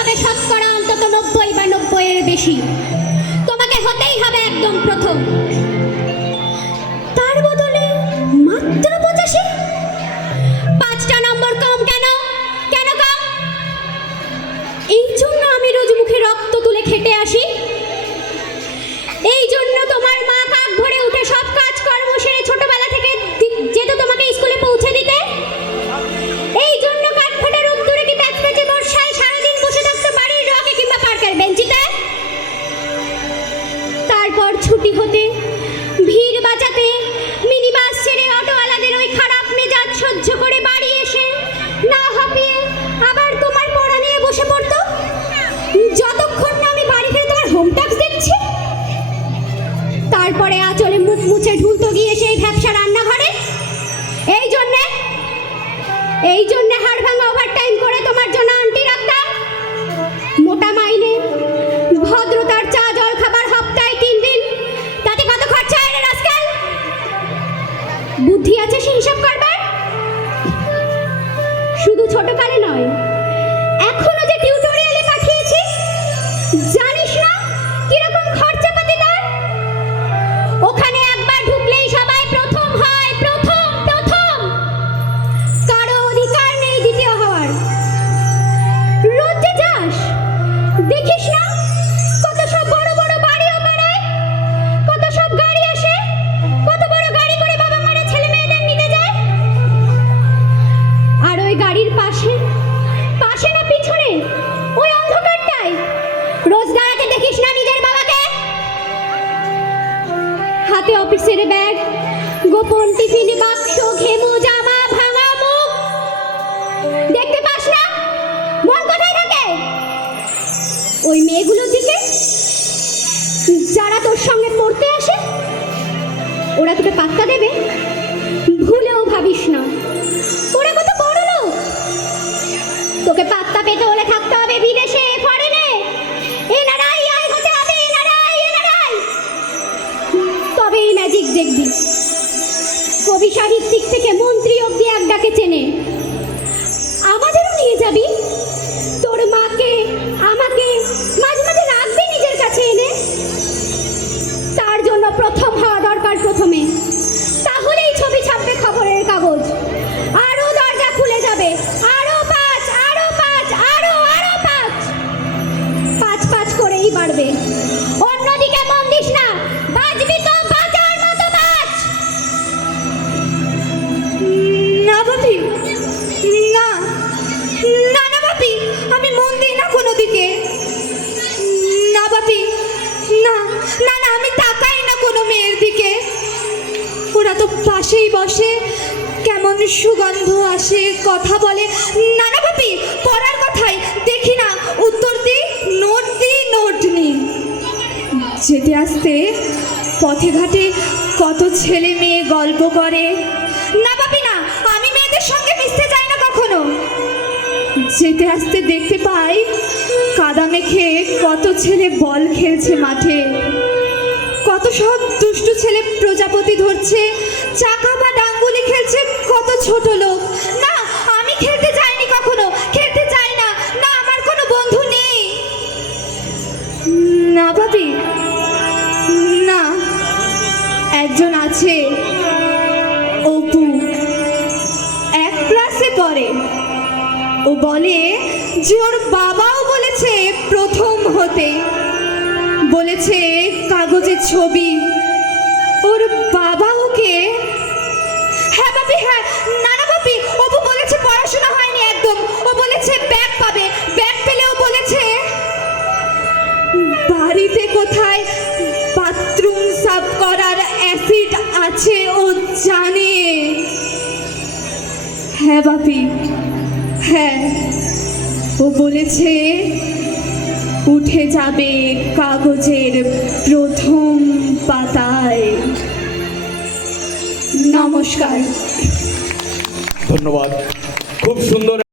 হবে শতকরা অন্তত 90 বা 90 এর বেশি। তোমাকে হতেই হবে একদম প্রথম। তার বদলে মাত্র 85? 5টা নম্বর কম কেন? কেন কম? এই জন্য আমি রোজ মুখে রক্ত তুলে খেটে আসি। এই জন্য তোমার মা কাক ভরে উঠে সব কাজ কর্ম সেরে ছোটবেলা থেকে যেত তোমাকে স্কুলে পৌঁছে দিতে। এই জন্য কাঠ ফাটা রূপ দূরে কি প্যাচপ্যাচে বর্ষায় সারাদিন বসে থাকতো বাড়ির রকে কিংবা পার্কের বেঞ্চিতে। তারপর ছুটি হতে ভিড় বাঁচাতে মিনি বাস ছেড়ে অটোওয়ালাদের ওই খারাপ মেজাজ সহ্য করে বাড়ি এসে না হাঁপিয়ে আবার তোমার পড়া নিয়ে বসে পড়তো, যতক্ষণ না আমি বাড়ি ফিরে তোমার হোম টাস্ক দেখছি। তারপরে আঁচলে মুখ মুছে ঢুলতো গিয়ে সেই ভ্যাপসা রান্নাঘরে। এই জন্যে হাড় ভাঙা ওভারটাইম করে তোমার জন্য আন্টি রাখতাম। মোটা মাইনে, ভদ্রতার চা জল খাবার সপ্তাহে 3 দিন, তাতে কত খরচা হয় রে রাস্কাল? বুদ্ধি আছে সেই হিসাব করবার? শুধু ছোটকালে নয়, এখনো যে টিউটোরিয়ালে পাঠিয়েছি, জানিস না কিরকম খরচাপাতি তার? ওখানে একবার ঢুকলেই সবাই প্রথম হয়, প্রথম প্রথম, কারো অধিকার নেই দ্বিতীয় হওয়ার। রোজ যে যাস, দেখিস না কত সব বড় বড় বাড়িও বাড়ায়, কত সব গাড়ি আসে, কত বড় গাড়ি করে বাবা মারা ছেলে মেয়েদের নিতে যায়। আর ওই গাড়ির পাশে পাশে না পিছনে ওই অন্ধকারটায় রোজ দাঁড়াতে দেখিস না নিজের বাবাকে? হাতে অফিসের ব্যাগ, গোপন টিফিন বাক্স, ঘেমো জামা, ভাঙা মুখ, দেখতে পাস না? মন কোথায় থাকে? ওই মেয়েগুলোর দিকে যারা তোর সঙ্গে পড়তে আসে, ওরা তোকে পাত্তা দেবে? ভুলেও ভাবিস না, ওরা কত বড় লোক। তোকে পাত্তা পেতে হলে থাকতে হবে বিদেশে, ফরেনে। এনারাই আয় হতে হবে, এনারাই এনারাই, তবেই ম্যাজিক দেখবি। কবি সাহিত্যিক থেকে মন্ত্রী অব্দি এক ডাকে চেনে। আমাদেরও নিয়ে যাবি, তোর মাকে আমাকে মাঝে মাঝে রাখবি নিজের কাছে এনে। তার জন্য প্রথম হওয়া দরকার প্রথমে, তাহলেই ছবি ছাপবে খবরের কাগজ। আরো দরজা খুলে যাবে, আরো 5, আরো 5, আরো 5, 5 করেই বাড়বে। অন্যদিকে মন দিস না, বাজবি তো বাজার মতো বাজ। না বাপি, না না না বাপি, আমি মন দিই না কোনো দিকে। না বাপি, না না না, আমি তাকাই না কোনো মেয়ের দিকে। ওরা তো পাশেই বসে, কেমন সুগন্ধ আসে, কথা বলে। না না বাপি, পড়ার কথাই দেখি না, উত্তর দিই, নোট দিই, নোট নিই। যেতে আসতে পথে ঘাটে কত ছেলে মেয়ে গল্প করে। না বাপি না, আমি মেয়েদের সঙ্গে মিশতে যাই না কখনো। যেতে আসতে দেখতে পাই কাদা মেখে কত ছেলে বল খেলছে মাঠে, কত সব দুষ্টু ছেলে প্রজাপতি ধরছে, চাকা বা ডাঙ্গুলি খেলছে কত ছোট লোক। না, আমি খেলতে যাইনি কখনো, খেলতে চাই না। না, আমার কোনো বন্ধু নেই। না ভাবি, না, একজন আছে, অপু, 1 ক্লাসে পড়ে। ও বলে যে ওর বাবাও বলেছে প্রথম হতে, বলেছে কাগজের ছবি, ওর বাবা ওকে। হ্যাঁ বাপি, হ্যাঁ। না না বাপি, অপু বলেছে পড়াশোনা হয়নি একদম। ও বলেছে ব্যাগ পাবে, ব্যাগ পেলেও বলেছে বাড়িতে কোথায় বাথরুম সাফ করার অ্যাসিড আছে ও জানে। হ্যাঁ বাপি, হ্যাঁ, ও বলেছে উঠে যাবে কাগজের প্রথম পাতায়। নমস্কার। ধন্যবাদ, খুব সুন্দর।